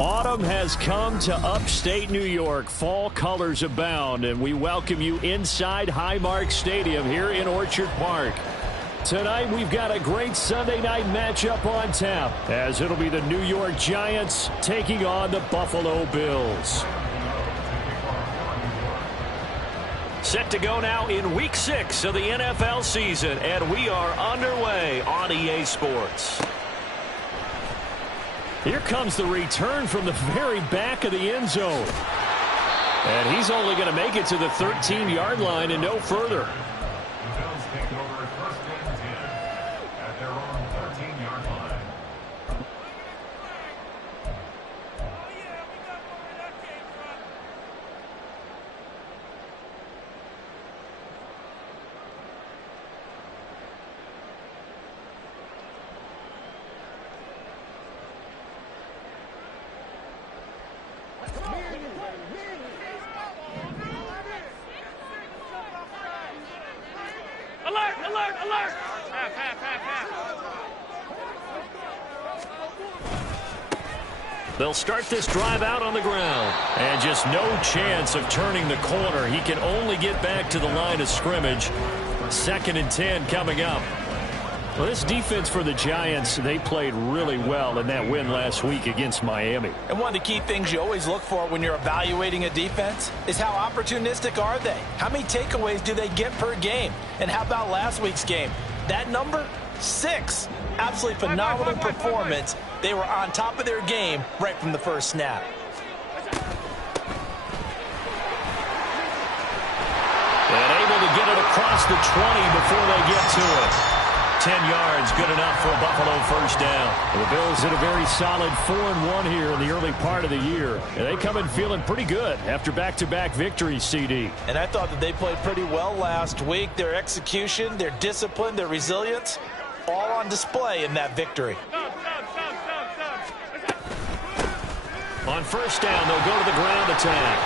Autumn has come to upstate New York. Fall colors abound, and we welcome you inside Highmark Stadium here in Orchard Park. Tonight, we've got a great Sunday night matchup on tap, as it'll be the New York Giants taking on the Buffalo Bills. Set to go now in Week 6 of the NFL season, and we are underway on EA Sports. Here comes the return from the very back of the end zone. And he's only going to make it to the 13-yard line and no further. The Bills take over first and 10 at their own 13-yard line. Alert! Alert! Alert! Half, half, half, half. They'll start this drive out on the ground. And just no chance of turning the corner. He can only get back to the line of scrimmage. 2nd and 10 coming up. Well, this defense for the Giants, they played really well in that win last week against Miami. And one of the key things you always look for when you're evaluating a defense is how opportunistic are they? How many takeaways do they get per game? And how about last week's game? That number? 6. Absolutely phenomenal performance. They were on top of their game right from the first snap. And able to get it across the 20 before they get to it. 10 yards, good enough for a Buffalo first down. The Bills hit a very solid 4-1 here in the early part of the year. And they come in feeling pretty good after back-to-back victories, CD. And I thought that they played pretty well last week. Their execution, their discipline, their resilience, all on display in that victory. On first down, they'll go to the ground attack.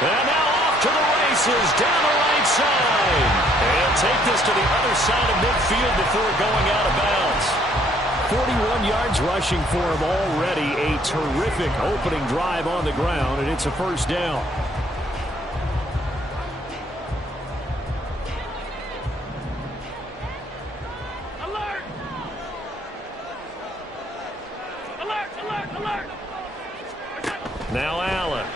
And now off to the races down the right side. And he'll take this to the other side of midfield before going out of bounds. 41 yards rushing for him already. A terrific opening drive on the ground, and it's a first down. Alert! Alert! Alert! Alert! Now Allen.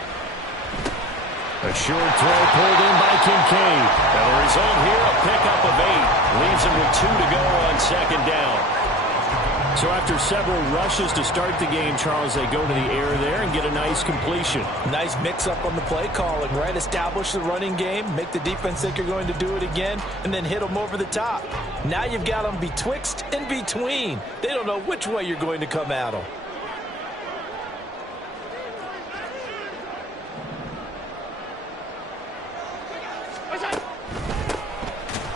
A short throw pulled in by Kincaid. Now the result here, a pickup of 8. Leaves him with 2 to go on 2nd down. So after several rushes to start the game, Charles, they go to the air there and get a nice completion. Nice mix-up on the play calling, right? Establish the running game, make the defense think you're going to do it again, and then hit them over the top. Now you've got them betwixt and between. They don't know which way you're going to come at them.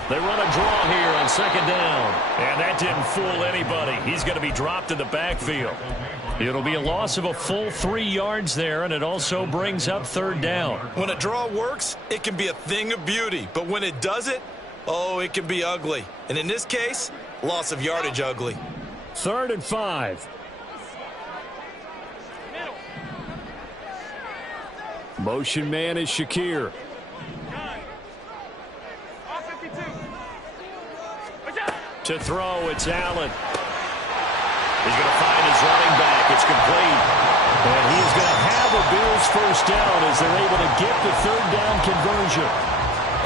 They run a draw here on 2nd down. And that didn't fool anybody. He's going to be dropped in the backfield. It'll be a loss of a full 3 yards there, and it also brings up 3rd down. When a draw works, it can be a thing of beauty. But when it doesn't, oh, it can be ugly. And in this case, loss of yardage ugly. 3rd and 5. Motion man is Shakir. To throw, it's Allen. He's going to find his running back. It's complete. And he is going to have a Bills first down as they're able to get the 3rd down conversion.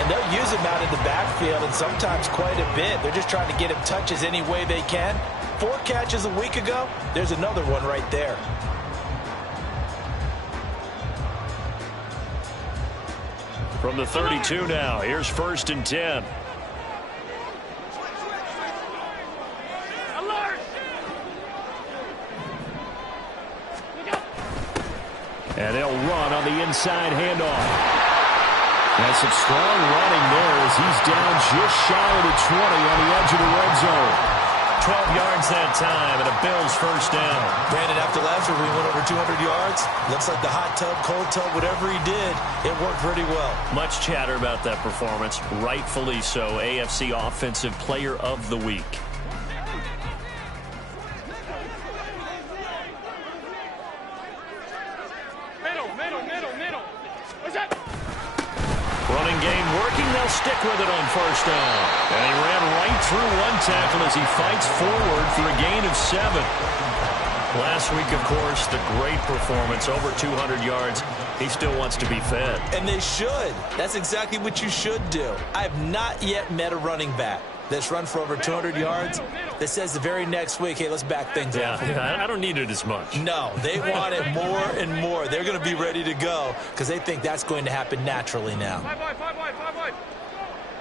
And they'll use him out in the backfield, and sometimes quite a bit. They're just trying to get him touches any way they can. 4 catches a week ago. There's another one right there. From the 32 now, here's 1st and 10. And they'll run on the inside handoff. That's some strong running there as he's down just shy of the 20 on the edge of the red zone. 12 yards that time and a Bills first down. Brandon, after last week we went over 200 yards. Looks like the hot tub, cold tub, whatever he did, it worked pretty well. Much chatter about that performance. Rightfully so. AFC Offensive Player of the Week. stick with it on first down. And he ran right through one tackle as he fights forward for a gain of 7. Last week, of course, the great performance, over 200 yards. He still wants to be fed. And they should. That's exactly what you should do. I have not yet met a running back that's run for over 200 yards that says the very next week, hey, let's back things up. Yeah, I don't need it as much. No, they want it more and more. They're going to be ready to go because they think that's going to happen naturally now. 5 wide.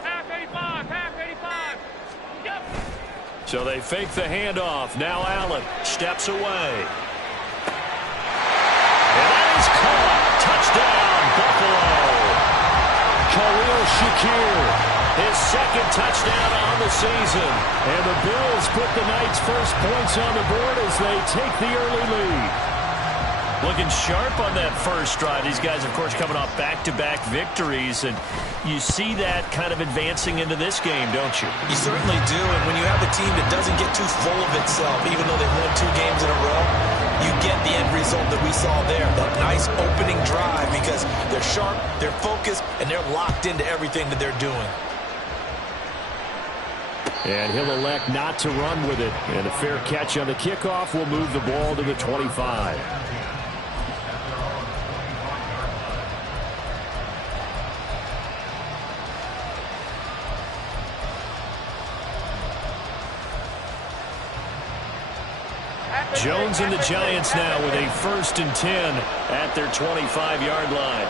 Half 85, half 85. Yep. So they fake the handoff. Now Allen steps away. And that is caught. Touchdown, Buffalo. Khalil Shakir, his second touchdown on the season. And the Bills put the Knights' first points on the board as they take the early lead. Looking sharp on that first drive. These guys, of course, coming off back-to-back victories, and you see that kind of advancing into this game, don't you? You certainly do, and when you have a team that doesn't get too full of itself, even though they've won 2 games in a row, you get the end result that we saw there, that nice opening drive, because they're sharp, they're focused, and they're locked into everything that they're doing. And he'll elect not to run with it, and a fair catch on the kickoff will move the ball to the 25. Jones and the Giants now with a 1st and 10 at their 25-yard line.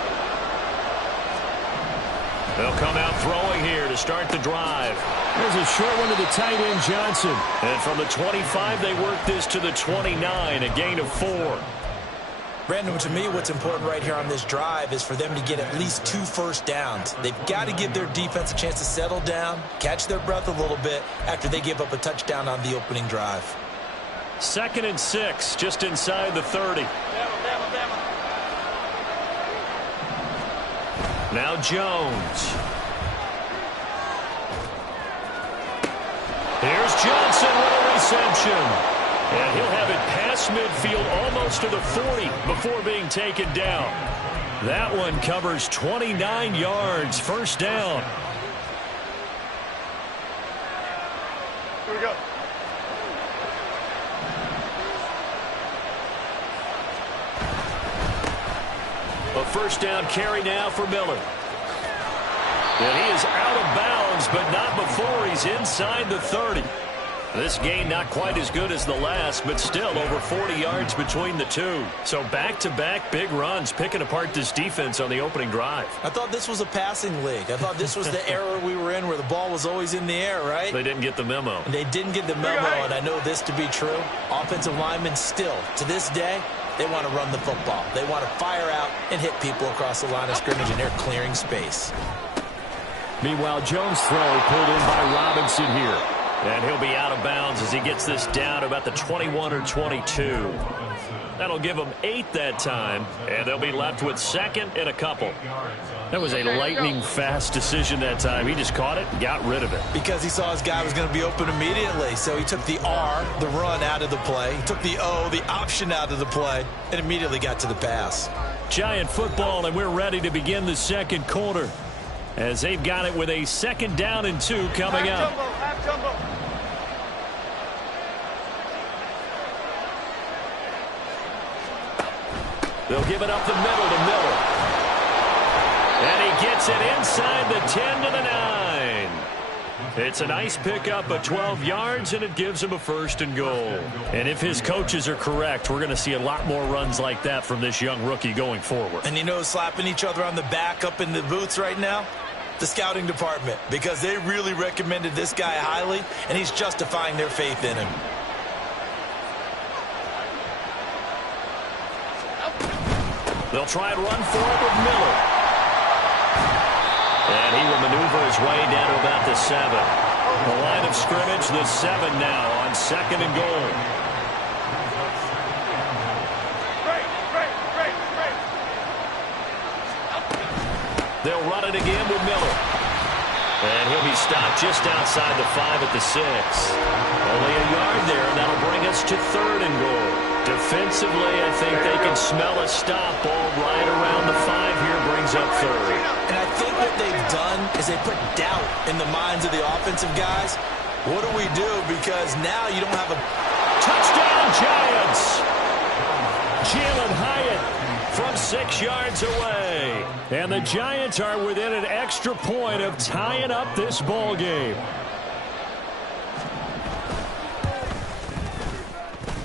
They'll come out throwing here to start the drive. There's a short one to the tight end, Johnson. And from the 25, they work this to the 29, a gain of 4. Brandon, to me, what's important right here on this drive is for them to get at least 2 first downs. They've got to give their defense a chance to settle down, catch their breath a little bit after they give up a touchdown on the opening drive. 2nd and 6, just inside the 30. Now Jones. Here's Johnson with a reception. And he'll have it past midfield almost to the 40 before being taken down. That one covers 29 yards, first down. Here we go. A first down carry now for Miller. And he is out of bounds, but not before he's inside the 30. This gain not quite as good as the last, but still over 40 yards between the two. So back-to-back big runs, picking apart this defense on the opening drive. I thought this was a passing league. I thought this was the era we were in where the ball was always in the air, right? They didn't get the memo. They didn't get the memo, and I know this to be true. Offensive linemen still, to this day, they want to run the football. They want to fire out and hit people across the line of scrimmage, and they're clearing space. Meanwhile, Jones' throw pulled in by Robinson here. And he'll be out of bounds as he gets this down to about the 21 or 22. That'll give them 8 that time, and they'll be left with 2nd and a couple. That was a lightning-fast decision that time. He just caught it and got rid of it. Because he saw his guy was going to be open immediately, so he took the R, the run, out of the play. He took the O, the option, out of the play, and immediately got to the pass. Giant football, and we're ready to begin the second quarter as they've got it with a 2nd down and 2 coming up. Half jumbo. They'll give it up the middle to Miller. And he gets it inside the 10 to the 9. It's a nice pickup of 12 yards, and it gives him a 1st and goal. And if his coaches are correct, we're going to see a lot more runs like that from this young rookie going forward. And you know, slapping each other on the back up in the booths right now? The scouting department, because they really recommended this guy highly, and he's justifying their faith in him. They'll try and run for it with Miller. And he will maneuver his way down to about the 7. The line of scrimmage, the 7 now on 2nd and goal. They'll run it again with Miller. And he'll be stopped just outside the 5 at the 6. Only a yard there, and that'll bring us to 3rd and goal. Defensively, I think they can smell a stop. Ball right around the 5 here, brings up third. And I think what they've done is they put doubt in the minds of the offensive guys. What do we do? Because now you don't have a... Touchdown, Giants! Jalen Hyatt from 6 yards away. And the Giants are within an extra point of tying up this ball game.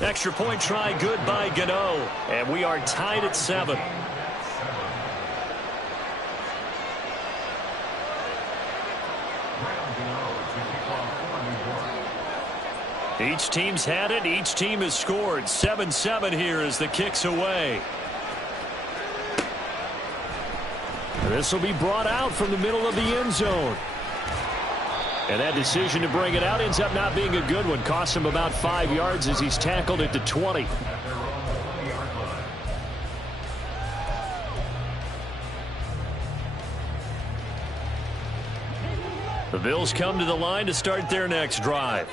Extra point try good by Gano. And we are tied at 7. Each team's had it. Each team has scored. 7-7 here as the kick's away. This will be brought out from the middle of the end zone. And that decision to bring it out ends up not being a good one. Costs him about 5 yards as he's tackled at the 20. The Bills come to the line to start their next drive.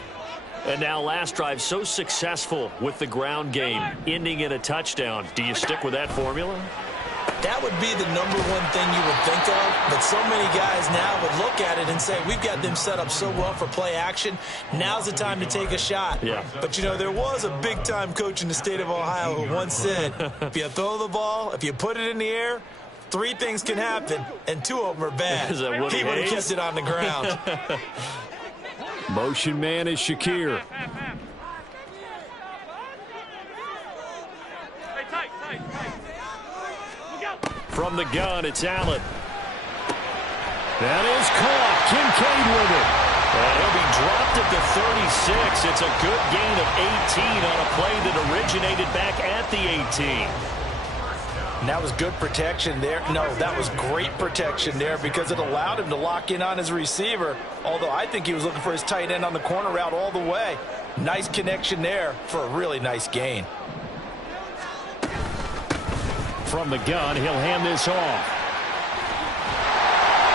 And now last drive so successful with the ground game, ending in a touchdown. Do you stick with that formula? That would be the number one thing you would think of, but so many guys now would look at it and say, we've got them set up so well for play action, now's the time to take a shot. Yeah. But, you know, there was a big-time coach in the state of Ohio who once said, if you throw the ball, if you put it in the air, 3 things can happen, and 2 of them are bad. Is that Woody he would have Hayes? kept it on the ground. Motion man is Shakir. Hey, tight, tight, tight. Look out. From the gun, it's Allen. That is caught. Kincaid with it. And he'll be dropped at the 36. It's a good gain of 18 on a play that originated back at the 18. And that was good protection there. No, that was great protection there because it allowed him to lock in on his receiver, although I think he was looking for his tight end on the corner route all the way. Nice connection there for a really nice gain. From the gun, he'll hand this off.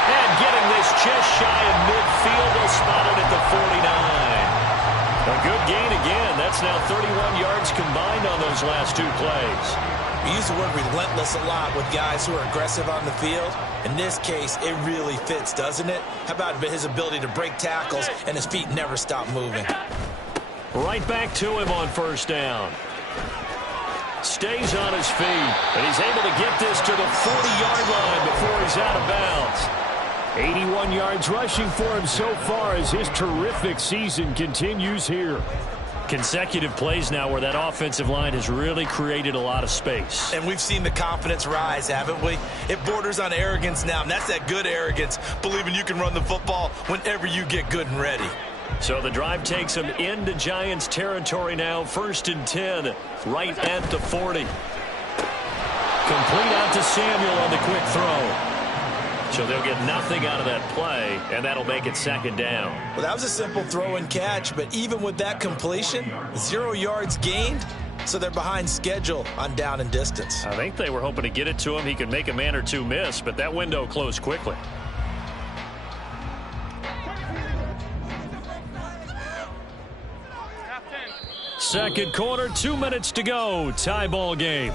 And getting this just shy of midfield, they'll spot it at the 49. A good gain again. That's now 31 yards combined on those last 2 plays. We use the word relentless a lot with guys who are aggressive on the field. In this case, it really fits, doesn't it? How about his ability to break tackles and his feet never stop moving? Right back to him on first down. Stays on his feet, and he's able to get this to the 40-yard line before he's out of bounds. 81 yards rushing for him so far as his terrific season continues here. Consecutive plays now where that offensive line has really created a lot of space. And we've seen the confidence rise, haven't we? It borders on arrogance now, and that's that good arrogance, believing you can run the football whenever you get good and ready. So the drive takes him into Giants territory now, 1st and 10, right at the 40. Complete out to Samuel on the quick throw. So they'll get nothing out of that play, and that'll make it 2nd down. Well, that was a simple throw and catch, but even with that completion, 0 yards gained, so they're behind schedule on down and distance. I think they were hoping to get it to him. He could make a man or 2 miss, but that window closed quickly. Second quarter, 2 minutes to go. Tie ball game.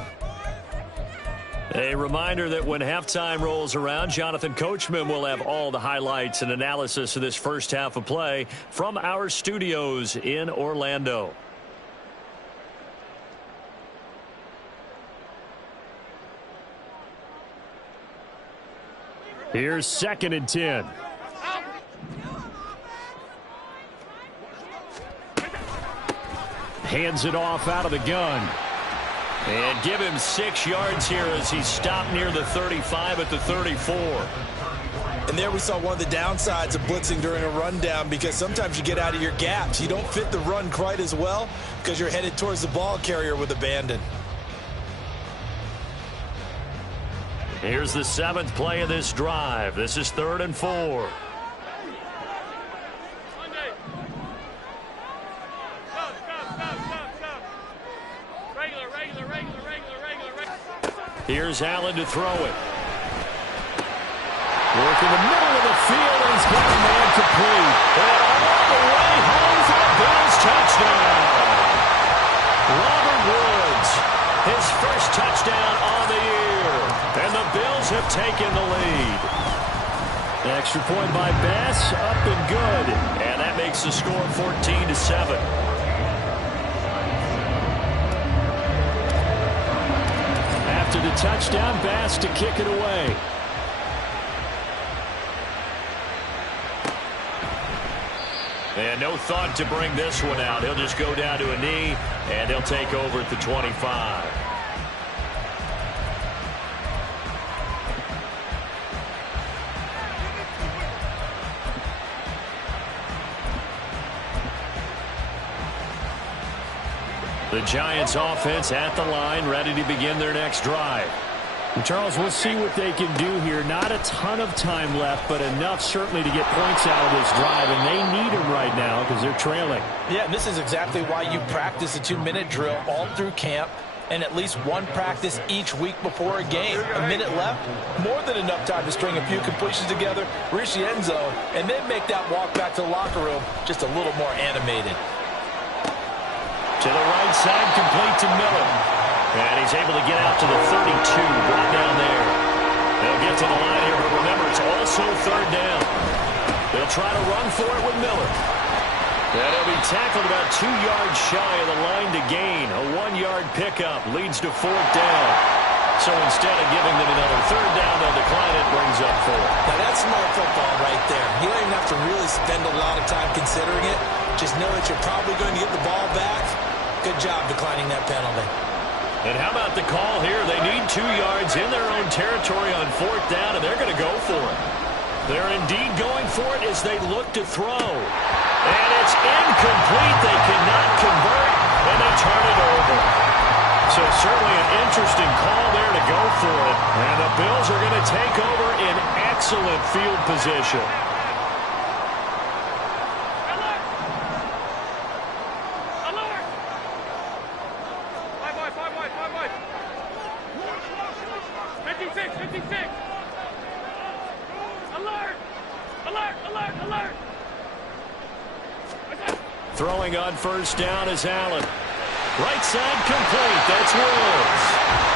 A reminder that when halftime rolls around, Jonathan Coachman will have all the highlights and analysis of this first half of play from our studios in Orlando. Here's 2nd and 10. Hands it off out of the gun. And give him 6 yards here as he stopped near the 35 at the 34. And there we saw one of the downsides of blitzing during a rundown, because sometimes you get out of your gaps. You don't fit the run quite as well because you're headed towards the ball carrier with abandon. Here's the 7th play of this drive. This is 3rd and 4. Here's Allen to throw it. Work in the middle of the field, and he's got a man complete. And all the way home for the Bills touchdown. Robert Woods have taken the lead. Extra point by Bass, up and good. And that makes the score 14-7. After the touchdown, Bass to kick it away. And no thought to bring this one out. He'll just go down to a knee, and he'll take over at the 25. The Giants offense at the line, ready to begin their next drive. And Charles, we'll see what they can do here. Not a ton of time left, but enough certainly to get points out of this drive, and they need them right now because they're trailing. Yeah, and this is exactly why you practice a 2-minute drill all through camp and at least one practice each week before a game. A minute left, more than enough time to string a few completions together, reach the end zone, and then make that walk back to the locker room just a little more animated. To the right side, complete to Miller. And he's able to get out to the 32, brought down there. They'll get to the line here, but remember, it's also third down. They'll try to run for it with Miller. And he'll be tackled about 2 yards shy of the line to gain. A 1-yard pickup leads to fourth down. So instead of giving them another third down, they'll decline it, brings up fourth. Now that's smart football right there. You don't even have to really spend a lot of time considering it. Just know that you're probably going to get the ball back. Good job declining that penalty. And how about the call here? They need 2 yards in their own territory on fourth down, and they're going to go for it. They're indeed going for it as they look to throw. And it's incomplete. They cannot convert, and they turn it over. So certainly an interesting call there to go for it. And the Bills are going to take over in excellent field position. Throwing on first down is Allen. Right side complete. That's Wills.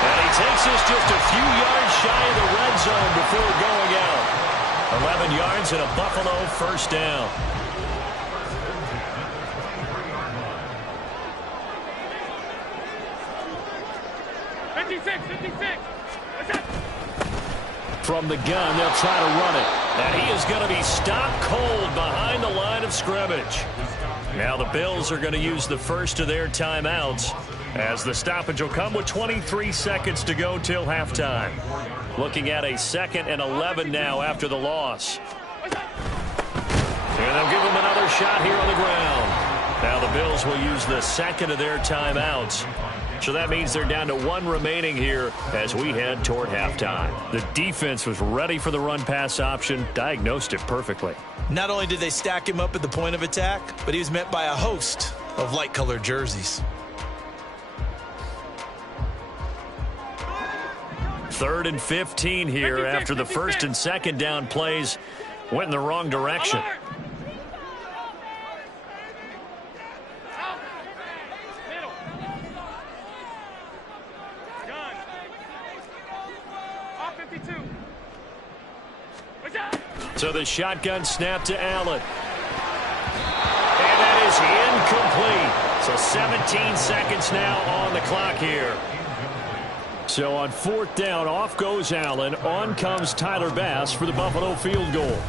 And he takes us just a few yards shy of the red zone before going out. 11 yards and a Buffalo first down. From the gun, they'll try to run it. And he is going to be stopped cold behind the line of scrimmage. Now the Bills are going to use the first of their timeouts as the stoppage will come with 23 seconds to go till halftime. Looking at a 2nd and 11 now after the loss. And they'll give them another shot here on the ground. Now the Bills will use the 2nd of their timeouts. So that means they're down to 1 remaining here as we head toward halftime. The defense was ready for the run-pass option, diagnosed it perfectly. Not only did they stack him up at the point of attack, but he was met by a host of light-colored jerseys. 3rd and 15 here after the 1st and 2nd down plays went in the wrong direction. So the shotgun snap to Allen. And that is incomplete. So 17 seconds now on the clock here. So on fourth down, off goes Allen. On comes Tyler Bass for the Buffalo field goal.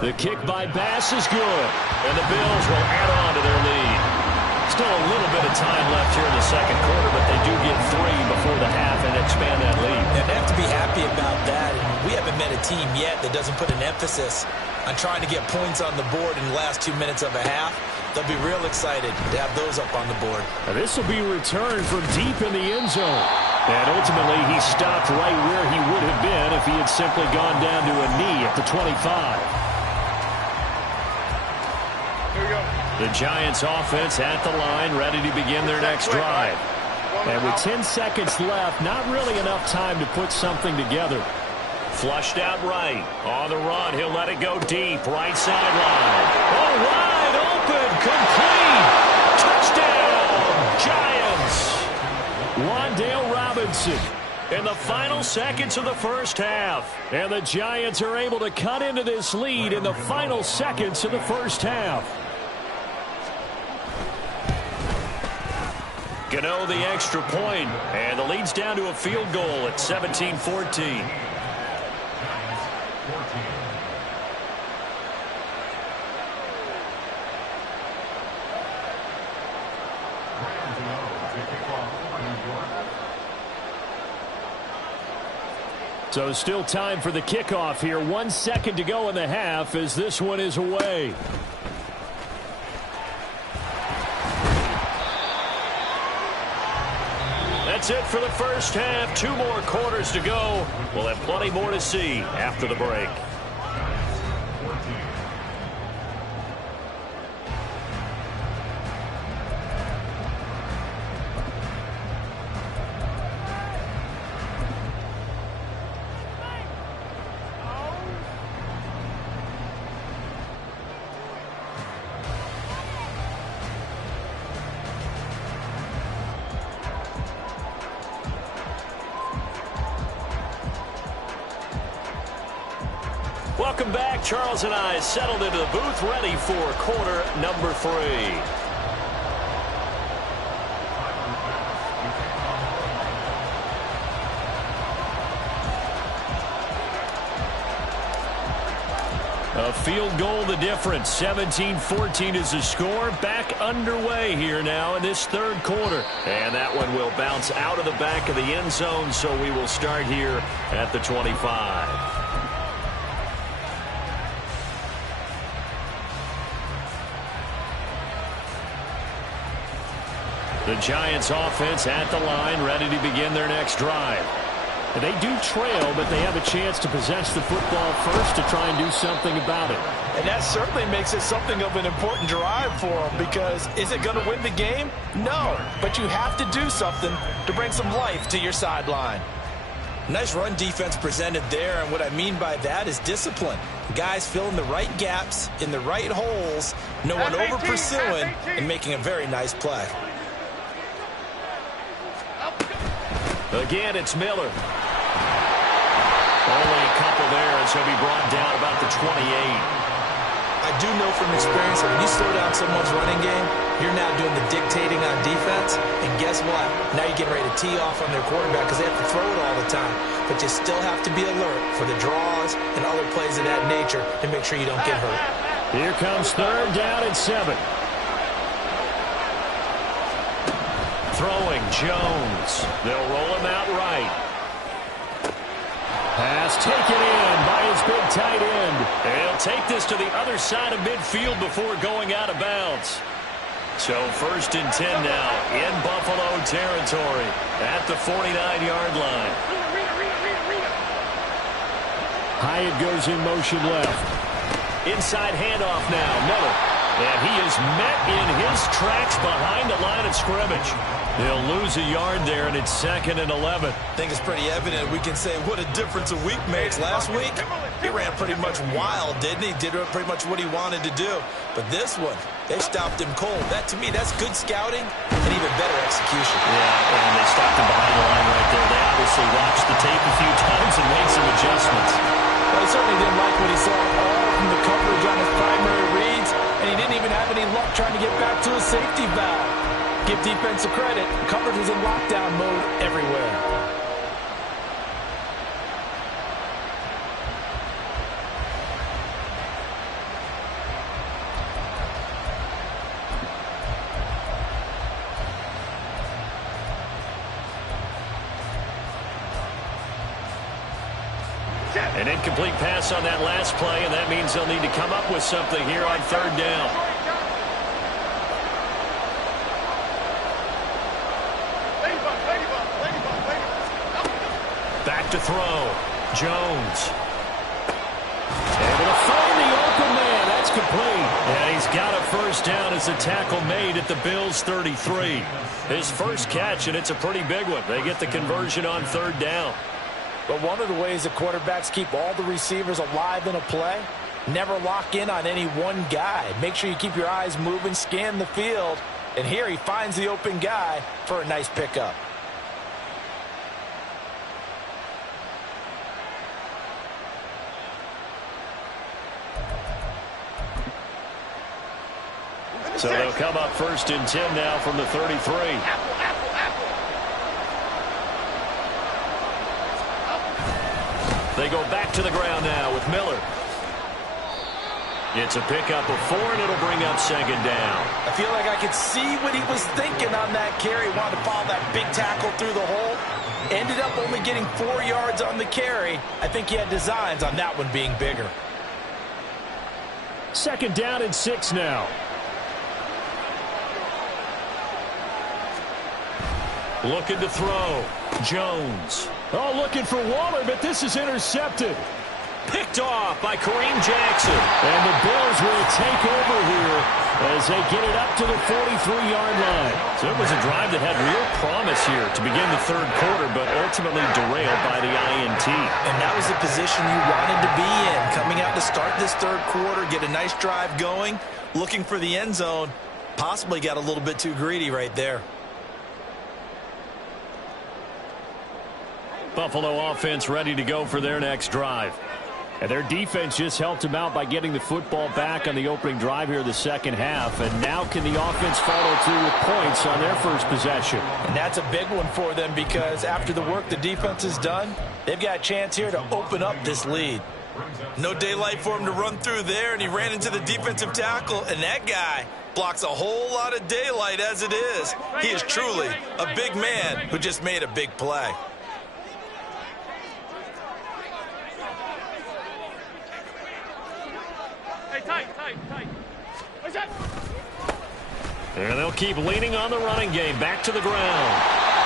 The kick by Bass is good. And the Bills will add on to their lead. Still a little bit of time left here in the second quarter, but they do get 3 before the half and expand that lead. And they have to be happy about that. We haven't met a team yet that doesn't put an emphasis on trying to get points on the board in the last 2 minutes of a half. They'll be real excited to have those up on the board. Now this will be returned from deep in the end zone. And ultimately, he stopped right where he would have been if he had simply gone down to a knee at the 25. Here we go. The Giants offense at the line, ready to begin their next drive. And with 10 seconds left, not really enough time to put something together. Flushed out right. On the run, he'll let it go deep. Right sideline. Oh, wide open. Complete. Touchdown, Giants. Wan'Dale Robinson in the final seconds of the first half. And the Giants are able to cut into this lead in the final seconds of the first half. Gano the extra point, and the lead's down to a field goal at 17-14. So still time for the kickoff here. 1 second to go in the half as this one is away. That's it for the first half. 2 more quarters to go. We'll have plenty more to see after the break. Welcome back. Charles and I settled into the booth, ready for quarter number 3. A field goal the difference. 17-14 is the score. Back underway here now in this third quarter. And that one will bounce out of the back of the end zone, so we will start here at the 25. The Giants offense at the line, ready to begin their next drive. They do trail, but they have a chance to possess the football first to try and do something about it. And that certainly makes it something of an important drive for them, because is it going to win the game? No, but you have to do something to bring some life to your sideline. Nice run defense presented there, and what I mean by that is discipline. Guys filling the right gaps in the right holes, no one over pursuing, and making a very nice play. Again, it's Miller. Only a couple there as he'll be brought down about the 28. I do know from experience that when you slow down someone's running game, you're now doing the dictating on defense. And guess what? Now you're getting ready to tee off on their quarterback because they have to throw it all the time. But you still have to be alert for the draws and other plays of that nature to make sure you don't get hurt. Here comes third down and 7. Throwing Jones. They'll roll him out right. Pass taken in by his big tight end. He'll take this to the other side of midfield before going out of bounds. So 1st and 10 now in Buffalo territory at the 49-yard line. Hyatt goes in motion left. Inside handoff now. Miller. And he is met in his tracks behind the line of scrimmage. They'll lose a yard there, and it's 2nd and 11. I think it's pretty evident. We can say what a difference a week makes. Last week, he ran pretty much wild, didn't he? Did pretty much what he wanted to do. But this one, they stopped him cold. That, to me, that's good scouting and even better execution. Yeah, and they stopped him behind the line right there. They obviously watched the tape a few times and made some adjustments. Well, he certainly didn't like what he saw all from the coverage on his primary reads, and he didn't even have any luck trying to get back to his safety valve. Give defense a credit. Coverage was in lockdown mode everywhere. An incomplete pass on that last play, and that means they'll need to come up with something here on 3rd down. Back to throw. Jones. Able to find the open man. That's complete. And he's got a 1st down as the tackle made at the Bills' 33. His first catch, and it's a pretty big one. They get the conversion on 3rd down. But one of the ways that quarterbacks keep all the receivers alive in a play, never lock in on any one guy. Make sure you keep your eyes moving, scan the field. And here he finds the open guy for a nice pickup. So they'll come up 1st and 10 now from the 33. They go back to the ground now with Miller. It's a pickup of 4, and it'll bring up 2nd down. I feel like I could see what he was thinking on that carry. Wanted to follow that big tackle through the hole. Ended up only getting 4 yards on the carry. I think he had designs on that one being bigger. 2nd down and 6 now. Looking to throw. Jones. Oh, looking for Waller, but this is intercepted. Picked off by Kareem Jackson. And the Bills will take over here as they get it up to the 43-yard line. So it was a drive that had real promise here to begin the 3rd quarter, but ultimately derailed by the INT. And that was the position you wanted to be in. Coming out to start this 3rd quarter, get a nice drive going, looking for the end zone. Possibly got a little bit too greedy right there. Buffalo offense ready to go for their next drive. And their defense just helped them out by getting the football back on the opening drive here the 2nd half. And now can the offense follow through with points on their first possession? And that's a big one for them because after the work the defense has done, they've got a chance here to open up this lead. No daylight for him to run through there, and he ran into the defensive tackle, and that guy blocks a whole lot of daylight as it is. He is truly a big man who just made a big play. And they'll keep leaning on the running game. Back to the ground.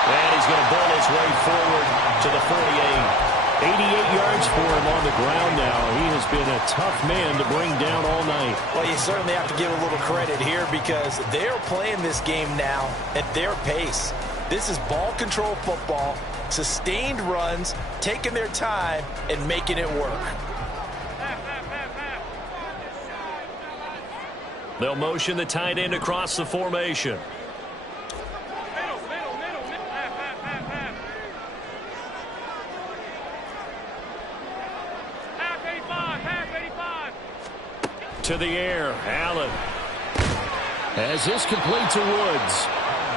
And he's going to bowl his way forward to the 48. 88 yards for him on the ground now. He has been a tough man to bring down all night. Well, you certainly have to give a little credit here because they're playing this game now at their pace. This is ball control football, sustained runs, taking their time, and making it work. They'll motion the tight end across the formation. To the air, Allen. As this complete to Woods.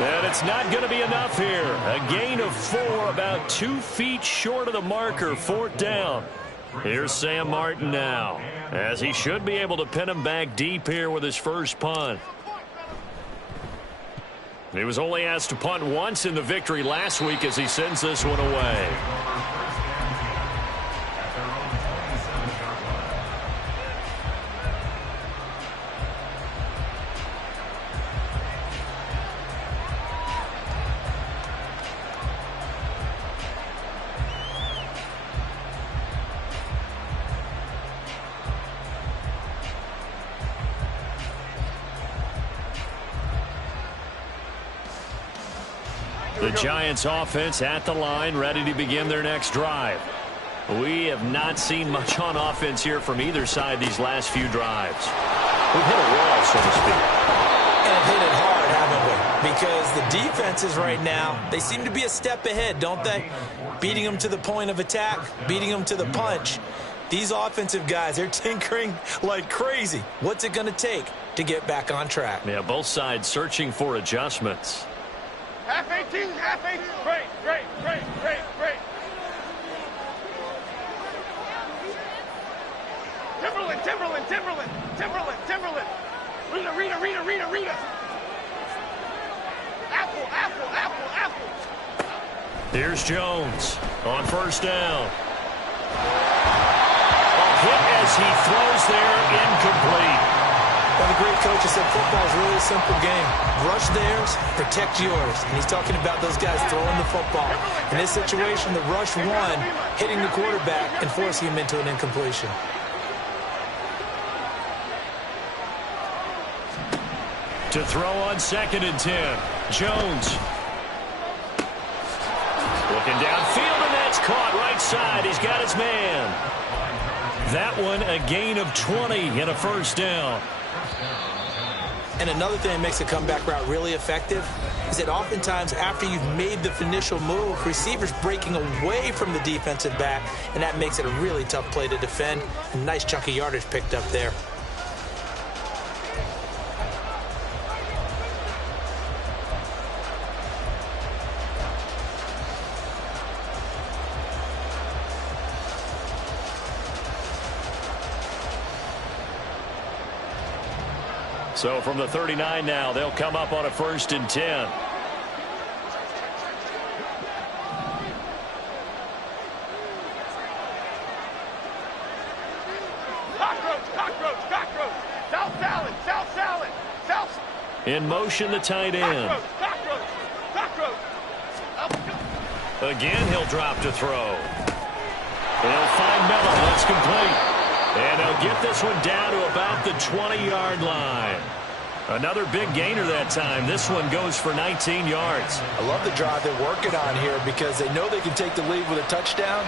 And it's not going to be enough here. A gain of 4, about 2 feet short of the marker, 4th down. Here's Sam Martin now, as he should be able to pin him back deep here with his first punt. He was only asked to punt once in the victory last week as he sends this one away. The Giants offense at the line, ready to begin their next drive. We have not seen much on offense here from either side these last few drives. We've hit a wall, so to speak. And hit it hard, haven't we? Because the defenses right now, they seem to be a step ahead, don't they? Beating them to the point of attack, beating them to the punch. These offensive guys, they're tinkering like crazy. What's it going to take to get back on track? Yeah, both sides searching for adjustments. Half 18, half 18. Great, great, great, great, great. Timberland, Timberland, Timberland, Timberland, Timberland. Rita, Rita, Rita, Rita, Rita. Apple, apple, apple, apple. Here's Jones on 1st down. A hit as he throws there, incomplete. Well, the great coach has said football is really a simple game. Rush theirs, protect yours. And he's talking about those guys throwing the football. In this situation, the rush won, hitting the quarterback and forcing him into an incompletion. To throw on 2nd and 10. Jones. Looking downfield, and that's caught right side. He's got his man. That one, a gain of 20 and a 1st down. And another thing that makes a comeback route really effective is that oftentimes after you've made the initial move, receivers breaking away from the defensive back, and that makes it a really tough play to defend. A nice chunk of yardage picked up there. So from the 39 now, they'll come up on a 1st and 10. Cockroach. South salad. In motion, the tight end. Cockroach. Again, he'll drop to throw. They'll find Miller. That's complete. And they'll get this one down to about the 20-yard line. Another big gainer that time. This one goes for 19 yards. I love the drive they're working on here because they know they can take the lead with a touchdown.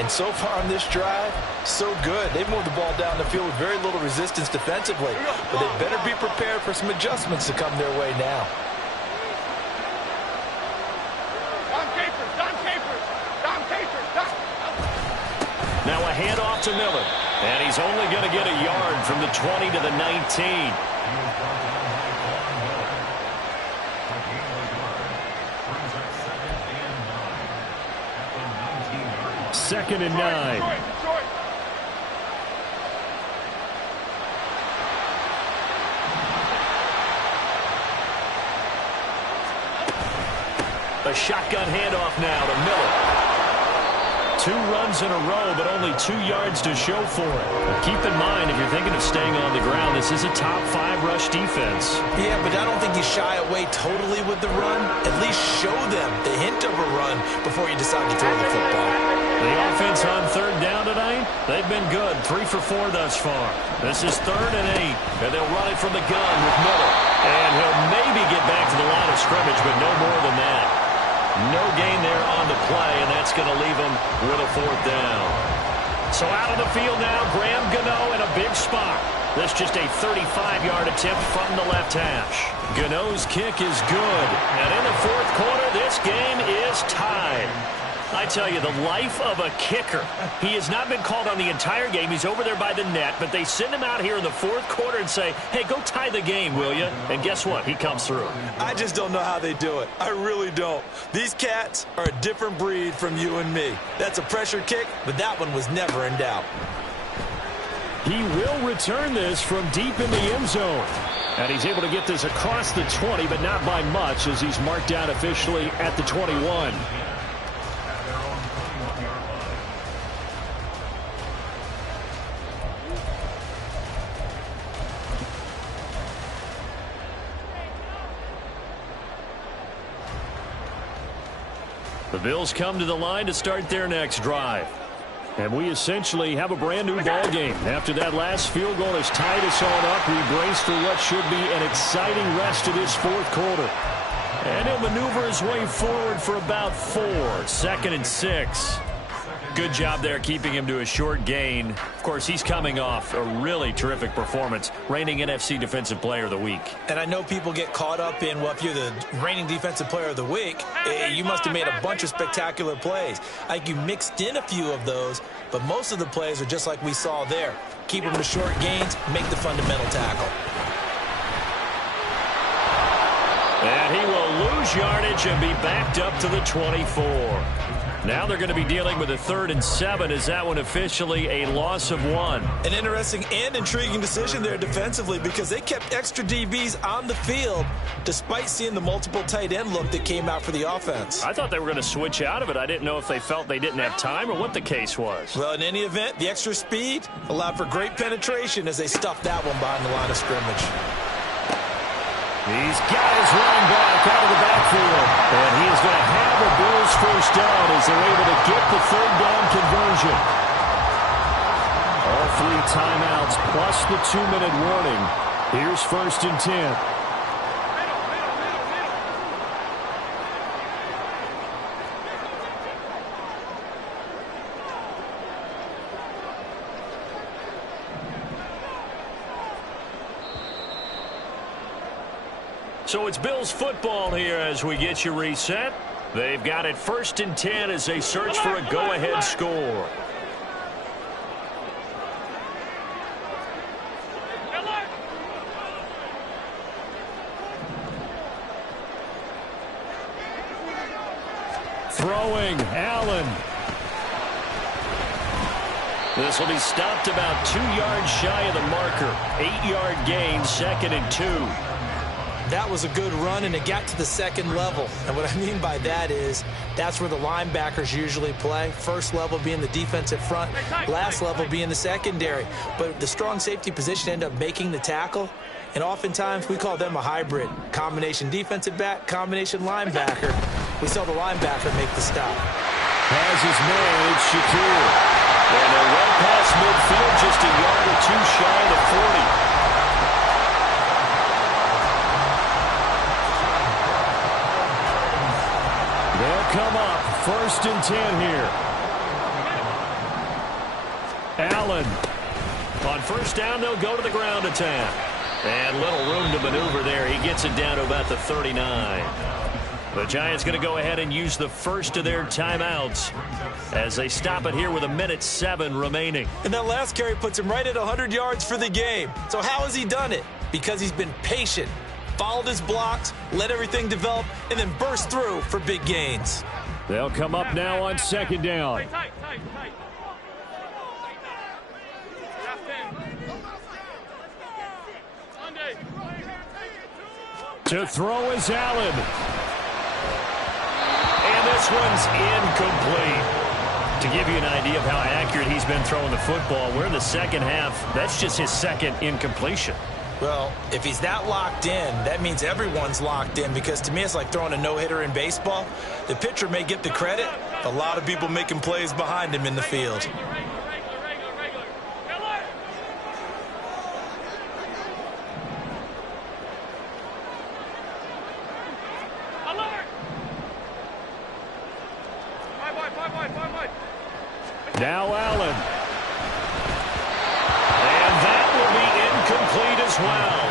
And so far on this drive, so good. They've moved the ball down the field with very little resistance defensively. But they better be prepared for some adjustments to come their way now. Dom Capers. Now a handoff to Miller. And he's only going to get a yard from the 20 to the 19. 2nd and 9. A shotgun handoff now to Miller. 2 runs in a row, but only 2 yards to show for it. Now keep in mind, if you're thinking of staying on the ground, this is a top 5 rush defense. Yeah, but I don't think you shy away totally with the run. At least show them the hint of a run before you decide to throw the football. The offense on 3rd down tonight, they've been good. 3 for 4 thus far. This is 3rd and 8, and they'll run it from the gun with Miller. And he'll maybe get back to the line of scrimmage, but no more than that. No gain there on the play, and that's going to leave them with a 4th down. So out on the field now, Graham Gano in a big spot. This just a 35-yard attempt from the left hash. Gano's kick is good. And in the 4th quarter, this game is tied. I tell you, the life of a kicker. He has not been called on the entire game. He's over there by the net, but they send him out here in the 4th quarter and say, hey, go tie the game, will you? And guess what? He comes through. I just don't know how they do it. I really don't. These cats are a different breed from you and me. That's a pressure kick, but that one was never in doubt. He will return this from deep in the end zone. And he's able to get this across the 20, but not by much, as he's marked down officially at the 21. The Bills come to the line to start their next drive. And we essentially have a brand new ball game. After that last field goal has tied us all up, we brace for what should be an exciting rest of this 4th quarter. And he'll maneuver his way forward for about 4. 2nd and 6. Good job there keeping him to a short gain. Of course, he's coming off a really terrific performance, reigning NFC Defensive Player of the Week. And I know people get caught up in, well, if you're the reigning Defensive Player of the Week, you must have made a bunch of spectacular plays. I think you mixed in a few of those, but most of the plays are just like we saw there. Keep them to short gains, make the fundamental tackle. And he will lose yardage and be backed up to the 24. Now they're going to be dealing with a 3rd and 7. Is that one officially a loss of 1? An interesting and intriguing decision there defensively because they kept extra DBs on the field despite seeing the multiple tight end look that came out for the offense. I thought they were going to switch out of it. I didn't know if they felt they didn't have time or what the case was. Well, in any event, the extra speed allowed for great penetration as they stuffed that one behind the line of scrimmage. He's got his running back out of the backfield. And he is going to have a Bills 1st down as they're able to get the 3rd down conversion. All 3 timeouts plus the 2-minute warning. Here's 1st and 10. So it's Bills football here as we get you reset. They've got it 1st and 10 as they search for a go-ahead score. Throwing, Allen. This will be stopped about 2 yards shy of the marker. 8-yard gain, 2nd and 2. That was a good run, and it got to the second level. And what I mean by that is that's where the linebackers usually play. First level being the defensive front, last level being the secondary. But the strong safety position ended up making the tackle, and oftentimes we call them a hybrid. Combination defensive back, combination linebacker. We saw the linebacker make the stop. Pass is made, it's Shakir. And they're well past midfield, just a yard or two shy of the 40. They'll come up, 1st and 10 here. Allen. On 1st down, they'll go to the ground attack. And little room to maneuver there. He gets it down to about the 39. The Giants going to go ahead and use the first of their timeouts as they stop it here with 1:07 remaining. And that last carry puts him right at 100 yards for the game. So how has he done it? Because he's been patient, followed his blocks, let everything develop, and then burst through for big gains. They'll come up now on 2nd down. Tight. To throw is Allen. And this one's incomplete. To give you an idea of how accurate he's been throwing the football, we're in the second half. That's just his 2nd incompletion. Well, if he's that locked in, that means everyone's locked in, because to me it's like throwing a no-hitter in baseball. The pitcher may get the credit, a lot of people making plays behind him in the field. Now Allen. And that will be incomplete as well.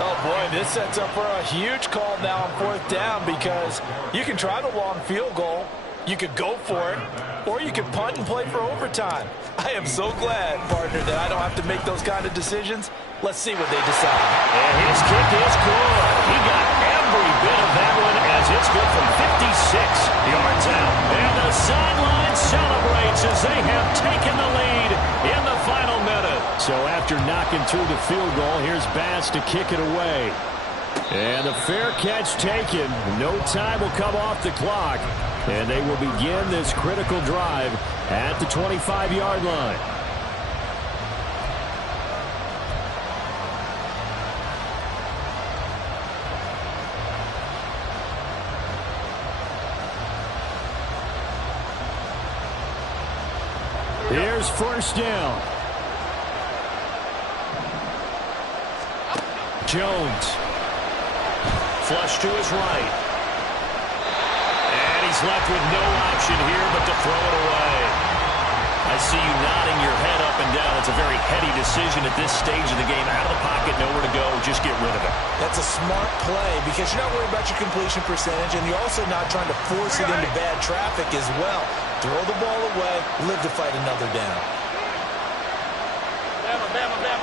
Oh, boy, this sets up for a huge call now on 4th down, because you can try the long field goal, you could go for it, or you could punt and play for overtime. I am so glad, partner, that I don't have to make those kind of decisions. Let's see what they decide. And his kick is good. He got every bit of that one, as it's good from 56 yards out. And the sideline celebrates as they have taken the lead in the final minute. So after knocking through the field goal, here's Bass to kick it away. And the fair catch taken. No time will come off the clock. And they will begin this critical drive at the 25-yard line. Here's 1st down. Jones. Flush to his right. And he's left with no option here but to throw it away. I see you nodding your head up and down. It's a very heady decision at this stage of the game. Out of the pocket, nowhere to go. Just get rid of it. That's a smart play, because you're not worried about your completion percentage, and you're also not trying to force it into bad traffic as well. Throw the ball away, live to fight another down. Bama.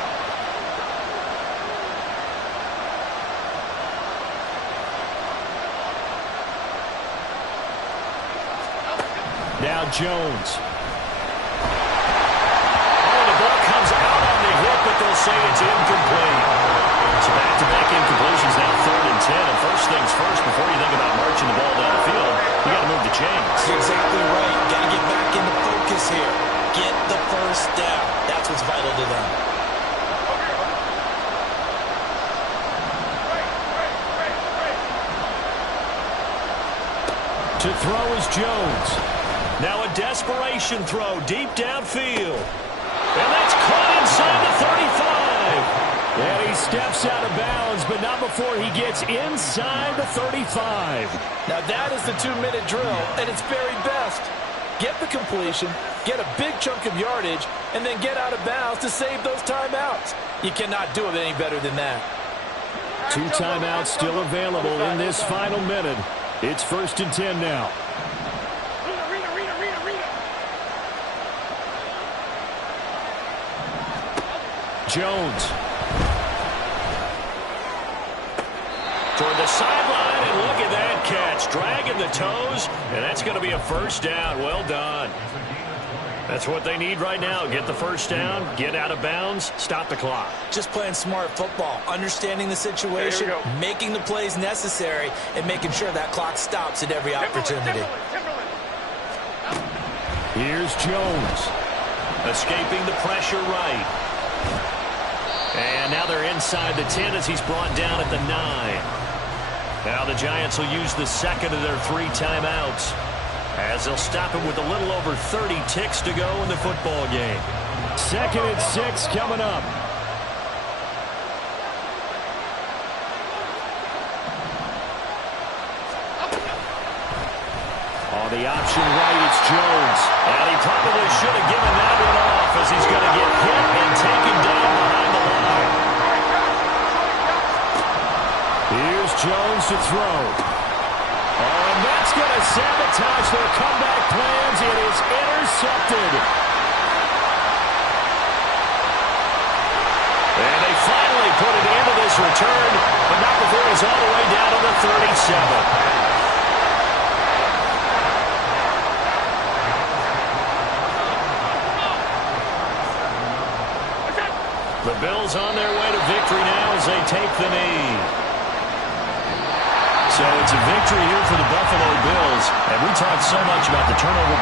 Now Jones. Oh, the ball comes out on the hit, but they'll say it's incomplete. So back-to-back incompletions, now 3rd and 10. And first things first, before you think about marching the ball down the field, you got to move the chains. You're exactly right. Got to get back into focus here. Get the 1st down. That's what's vital to them. To throw is Jones. Now a desperation throw deep downfield. And that's caught inside the 35. And he steps out of bounds, but not before he gets inside the 35. Now that is the 2-minute drill at its very best. Get the completion, get a big chunk of yardage, and then get out of bounds to save those timeouts. You cannot do it any better than that. 2 timeouts still available in this final minute. It's 1st and 10 now. Jones. Toward the sideline, and look at that catch. Dragging the toes, and that's going to be a 1st down. Well done. That's what they need right now. Get the first down, get out of bounds, stop the clock. Just playing smart football, understanding the situation, making the plays necessary, and making sure that clock stops at every opportunity. Here's Jones. Escaping the pressure right. And now they're inside the 10 as he's brought down at the 9. Now the Giants will use the second of their 3 timeouts, as they'll stop him with a little over 30 ticks to go in the football game. 2nd and 6 coming up. On the option right, it's Jones. And he probably should have given that one off, as he's going to get hit and taken down behind the line. Here's Jones to throw. Oh, and that's going to sabotage their comeback plans. It is intercepted. And they finally put it into this return, but not before he's all the way down to the 37. The Bills on their way to victory now as they take the knee. So it's a victory here for the Buffalo Bills. And we talked so much about the turnover battle.